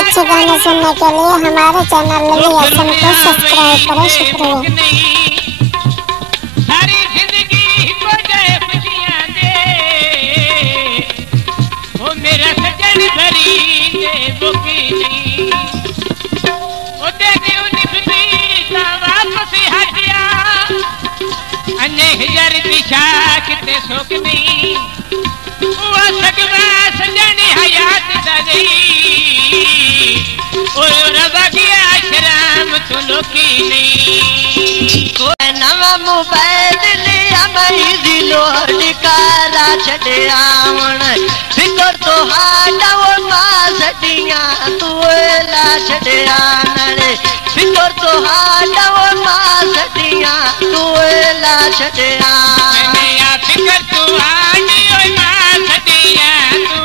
अच्छे गाने सुनने के लिए हमारे चैनल लवी एफएम को सब्सक्राइब करें। शुक्रिया। नवा मोबाइल लिया मई दिलो निकाला छड़िया फिकर तो हाडा वो मासडिया तू ला छड़िया नड़े फिकर तो हाडा वो मासडिया तू ला छड़िया फिकर तू हाडी ओ मासडिया तू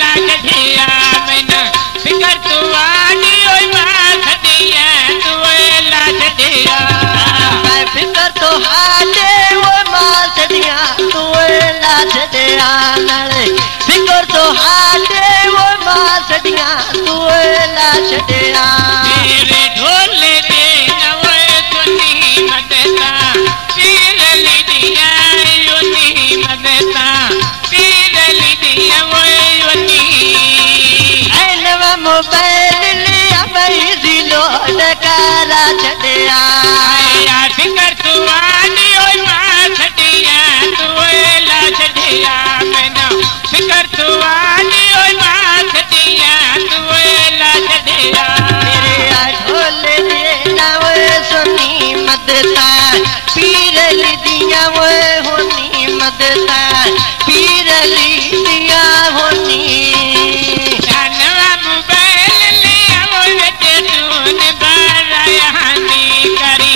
ला छड़िया मैंने फिकर तू हाडी ओ मासडिया तू ला छड़िया फिकर तो हाडे वो मासडिया तू ला छड़िया नड़े फिकर तो हाडे वो मासडिया तू ला छड़िया मेरे ढोले दे नवे सुनी मदता पीर लिदिया योनी मदता पीर लिदिया वो योनी ऐ नवा मोबाइल लिया मई दिलो डकारा छड़िया फिकर तू आनी ओए मासडिया तू ला छड़िया मैंने फिकर तू आनी ओए मासडिया तू ला छड़िया मेरे ढोले दे ना ओए सुनी मदता पीर लिदिया ओए होनी मदता पीर लिदिया होनी नवा मोबाइल लिया ओए तेतून बाराया हानी करी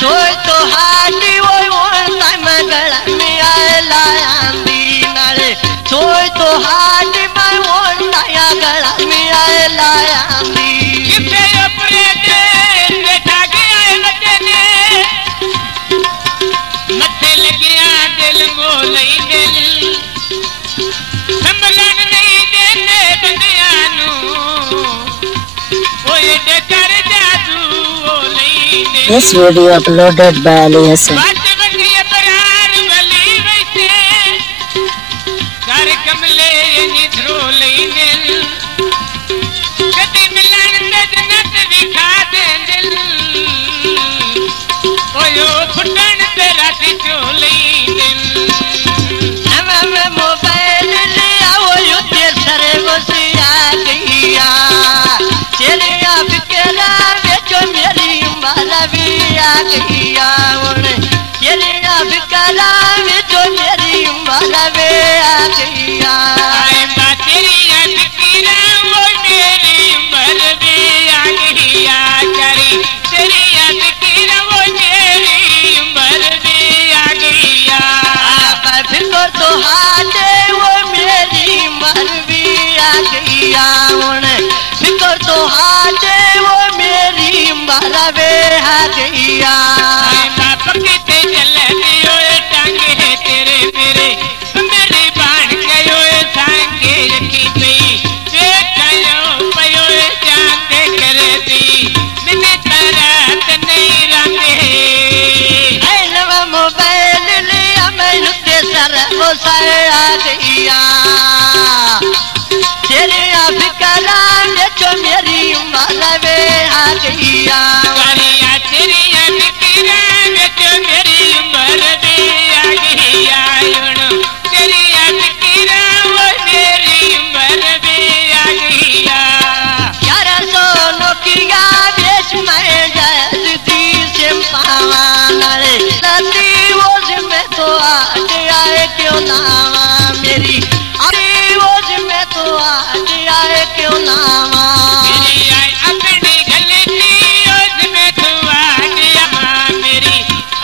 सोई तो हाडी वो ओढ़ता मगल में आए लायांदी नाले सोई तो हाडी मैं ओढ़ता या गला में आए लायांदी किसे अपने दे बैठा के आए बचने मथे लगिया दिल मोलई दिल संभलन नहीं देने दुनियानू ओए दे कर जादू ओलई दिल। This video uploaded by Ali Hassan. तेरी क्यों नावा मेरी अरे ओज में तो आज आए क्यों नावा मेरी आए अपनी गलती ओज में तो आज मेरी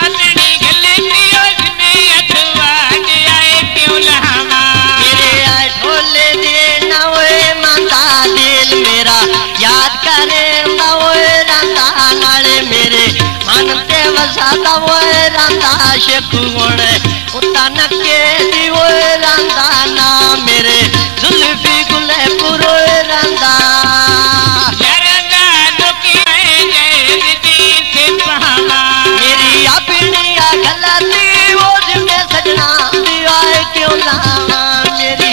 अपनी गलती ओज में तो आज आए क्यों लावा मेरे आए ढोले दे ना ओए माता दिल मेरा याद करे ना ओए रंदा नाले मेरे मन ते वसादा ओए रंदा शेकुण उता नके दी ओए रंदा ना मेरे जुल्फी गुले पुरो रंदा रंदा दुखी जयदी से पावा मेरी अपनी गलती ओज में सजना दिवाए क्यों लावा मेरी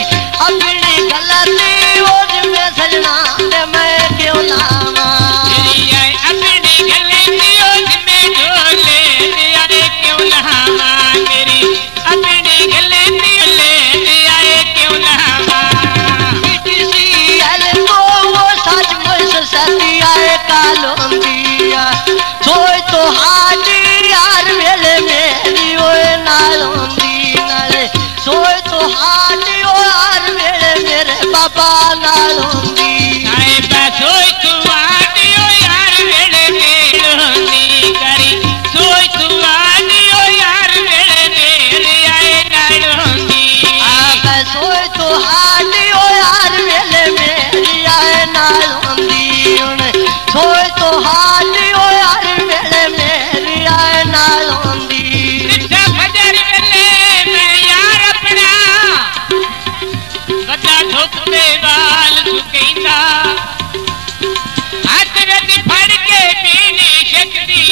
अपनी गलती ओज में सजना दे मैं क्यों लावा मेरी आए अपनी गलती ओज में ढोले आए क्यों लावा मेरी अपनी गलती ले आए क्यों लावा PTCL को वो सच मुझ सती आए कालोंदिया सोई तो हाडी यार वेले मेरी ओए नालोंदी नाले सोई तो हाडी ओ यार वेले मेरे बाबा नालोंदी आए बसोई तू आडियो यार वेले मेलोंदी करी सोई तू आडियो यार वेले मेरे आए नालोंदी आप सोई तो हाडी ओ यार वेले मेरी आए नालोंदी सोई तो हाडी ओ यार वेले मेरी आए नालोंदी निठा फजर वेले मैं यार अपना बता ठोक पे बाल सुकैंदा हाथ रत फड़ के पीने शकदी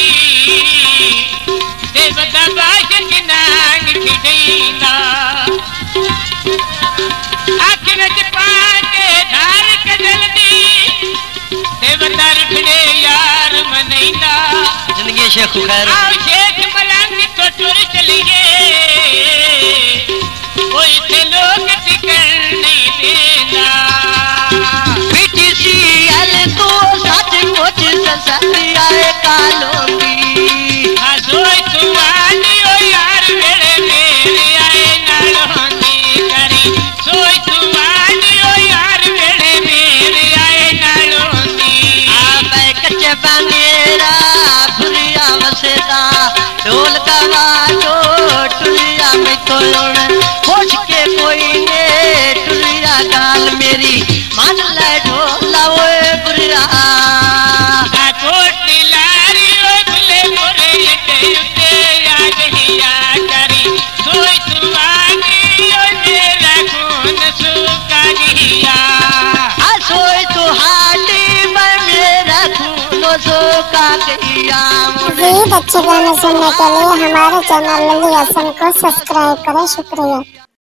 ते बता बाशक नांग खिड़ैंदा आखिरत पाके धार कजलदी ते बता रुठड़े यार मनैंदा जिंदगी शेख खैर आओ शेख मलंग तो टुर चलिए कोई थे लोग टिकन नहीं देना PTCL तो सच कुछ सती आए कालोंदी सोई तू आडियो यार वेले मेरे आए नालोंदी करी सोई तू आडियो यार वेले मेरे आए नालोंदी आप कच्चे बनेरा फुरिया वसेदा ढोल का वाजो टुलिया में तोड़ खोज के कोई ने टुलिया गाल मेरी मान ले ढोला ओए बुरिया कोटी लारी ओ भले मोरे ये उते याद हिया करी सोई तू आडियो मेरा खून सुका दिया सोई तो हाडी में मेरा खूनो सोका गया मज़ीद अच्छे गाने सुनने के लिए हमारे चैनल लली हसन को सब्सक्राइब करें। शुक्रिया।